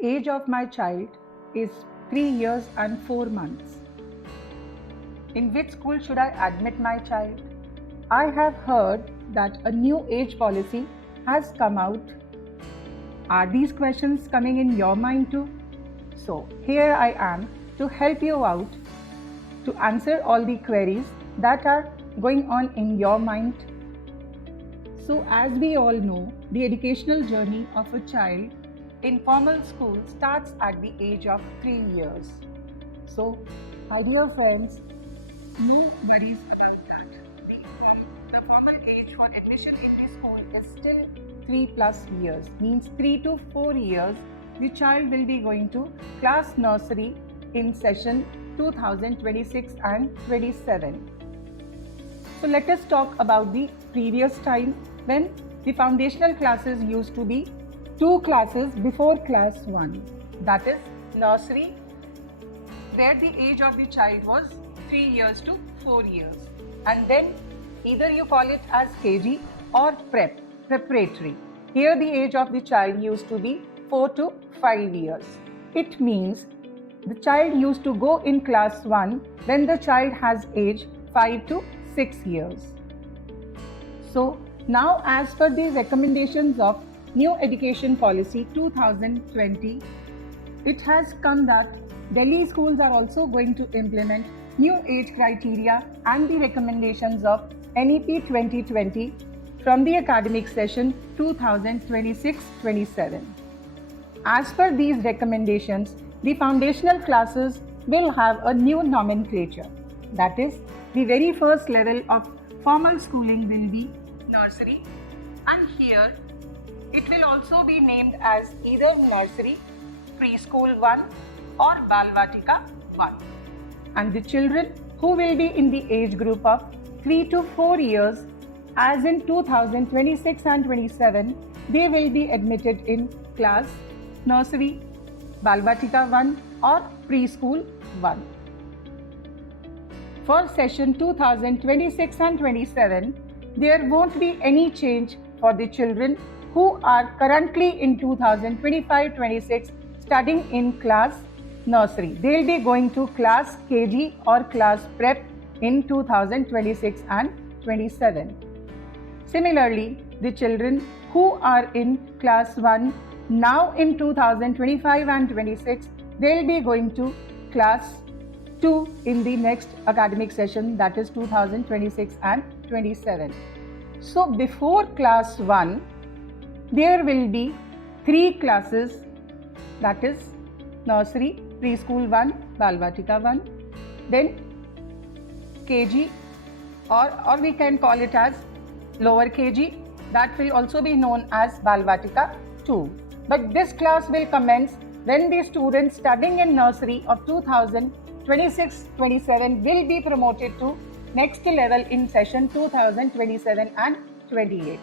age of my child is 3 years and 4 months. In which school should I admit my child? I have heard that a new age policy has come out. Are these questions coming in your mind too? So here I am to help you out to answer all the queries that are going on in your mind. So as we all know, the educational journey of a child in formal school starts at the age of 3 years. So, my dear friends, no worries about that. The formal age for admission in the school is still 3+ years, means 3 to 4 years. The child will be going to class nursery in session 2026 and 27. So let us talk about the previous time when the foundational classes used to be 2 classes before class 1. That is nursery, where the age of the child was 3 years to 4 years. And then either you call it as KG or preparatory. Here the age of the child used to be 4 to 5 years. It means the child used to go in class 1 when the child has age 5 to 6 years. So now as per the recommendations of New Education Policy 2020, it has come that Delhi schools are also going to implement new age criteria and the recommendations of NEP 2020 from the academic session 2026-27. As per these recommendations, the foundational classes will have a new nomenclature. That is, the very first level of formal schooling will be nursery, and here it will also be named as either nursery, preschool 1 or Balvatika 1. And the children who will be in the age group of 3 to 4 years, as in 2026 and 27, they will be admitted in class nursery, Balvatika 1 or preschool 1. For session 2026 and 27, there won't be any change for the children who are currently in 2025-26 studying in class nursery. They will be going to class KG or class prep in 2026 and 27. Similarly, the children who are in class 1 now in 2025 and 26, they will be going to class 2 in the next academic session, that is 2026 and 27. So before class 1, there will be 3 classes, that is nursery, preschool 1, Balvatika 1, then KG or we can call it as lower KG, that will also be known as Balvatika 2. But this class will commence when the students studying in nursery of 2026-27 will be promoted to next level in session 2027 and 28.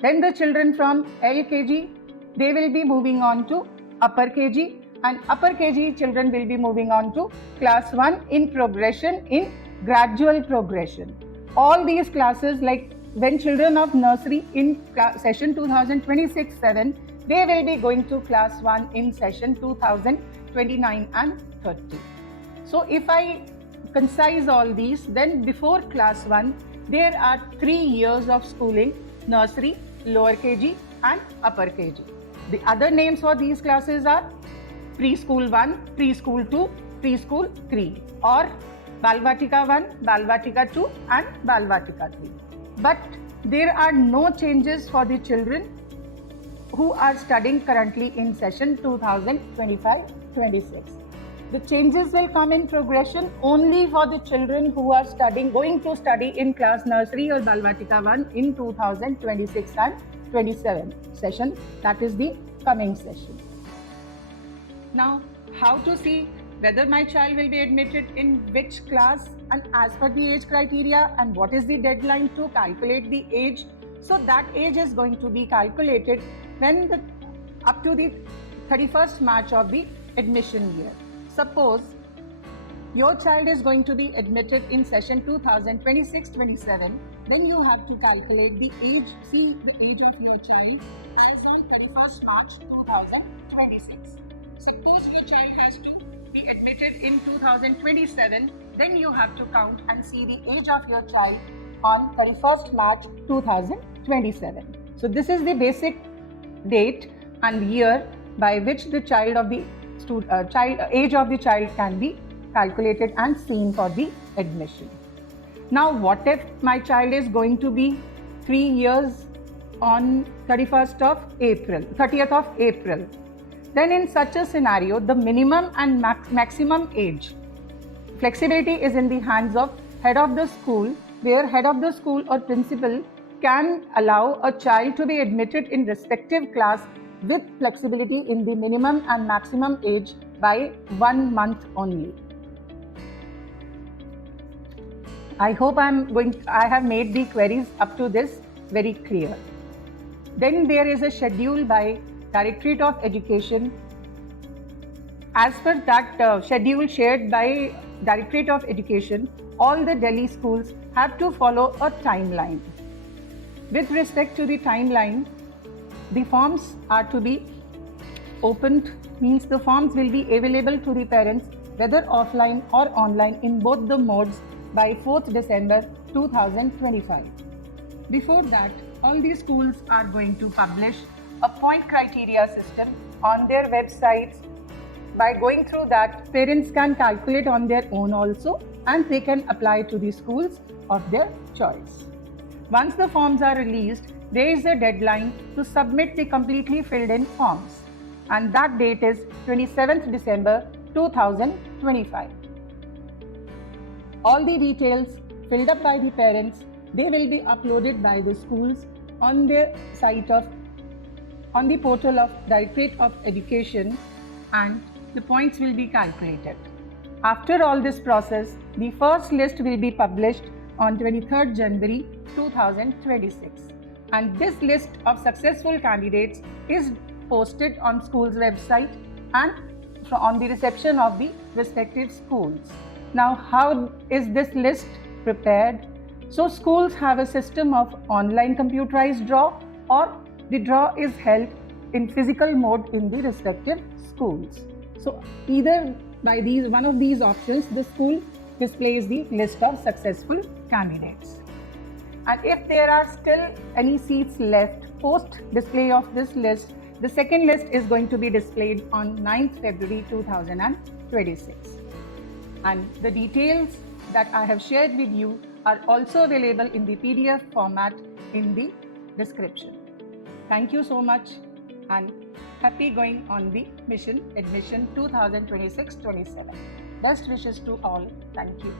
Then the children from LKG, they will be moving on to upper KG, and upper KG children will be moving on to class 1 in progression, in gradual progression. All these classes, like when children of nursery in session 2026-7, they will be going to class 1 in session 2029 and 30. So if I concise all these, then before class 1, there are 3 years of schooling: nursery, lower KG and upper KG. The other names for these classes are preschool 1, preschool 2, preschool 3, or Balvatika 1, Balvatika 2 and Balvatika 3. But there are no changes for the children who are studying currently in session 2025-26. The changes will come in progression only for the children who are going to study in class nursery or Balvatika 1 in 2026 and 27 session, that is the coming session. Now, how to see whether my child will be admitted in which class and as per the age criteria, and what is the deadline to calculate the age? So that age is going to be calculated when up to the 31st March of the admission year. Suppose your child is going to be admitted in session 2026-27, then you have to calculate the age, see the age of your child as on 31st March 2026. 2026. Suppose your child has to be admitted in 2027, then you have to count and see the age of your child on 31st March 2027. So this is the basic date and year by which the age of the child can be calculated and seen for the admission. Now, what if my child is going to be 3 years on 30th of April? Then in such a scenario, the minimum and maximum age flexibility is in the hands of head of the school, where head of the school or principal can allow a child to be admitted in respective class with flexibility in the minimum and maximum age by 1 month only. I hope I have made the queries up to this very clear. Then there is a schedule by Directorate of Education. As per that schedule shared by Directorate of Education, all the Delhi schools have to follow a timeline. With respect to the timeline, the forms are to be opened, means the forms will be available to the parents whether offline or online in both the modes by 4th December 2025. Before that, all these schools are going to publish a point criteria system on their websites. By going through that, parents can calculate on their own also, and they can apply to the schools of their choice. Once the forms are released, there is a deadline to submit the completely filled in forms, and that date is 27th December 2025. All the details filled up by the parents, they will be uploaded by the schools on their site on the portal of Directorate of Education, and the points will be calculated. After all this process, the first list will be published on 23rd January 2026, and this list of successful candidates is posted on school's website and on the reception of the respective schools. Now, how is this list prepared? So schools have a system of online computerized draw, or the draw is held in physical mode in the respective schools. So either by one of these options, the school displays the list of successful candidates. And if there are still any seats left post display of this list, the second list is going to be displayed on 9th February 2026. And the details that I have shared with you are also available in the PDF format in the description. Thank you so much, and happy going on the mission admission 2026-27. Best wishes to all. Thank you.